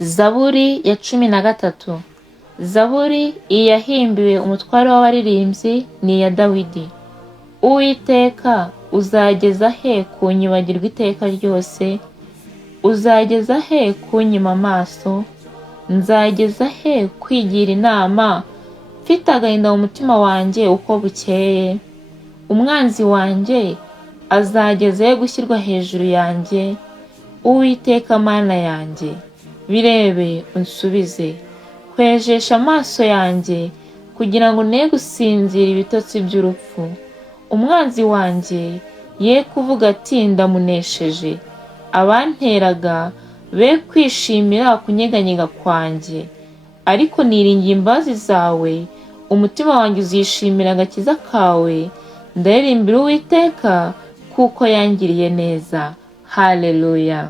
Zaburi ya 13. Zaburi iyi yahimbiwe umutware w'abaririmbyi ni iya Dawidi. Uwiteka, uzageza he kunyibagirwa iteka ryose? Uzageza he kunyima amaso? Nzageza he kwigira inama mfite agahinda mu mutima wanjye uko bukeye? Umwanzi wanjye azageza he gushyirwa hejuru yanjye? Uwiteka Mana yanjye, birebe unsubize. Kwejesha amaso yanjye kugira ngo ne gusinzira ibitotsi by'urupfu. Umwanzi wanjye ye kuvuga ati ndamunesheje. Abanteraga be kwishimira kunyeganyega kwanjye. Ariko niringiye imbabazi zawe, umutima wanjye uzishimira agakiza kawe. Ndaririmbira Uwiteka kuko yangiriye neza. Haleluya.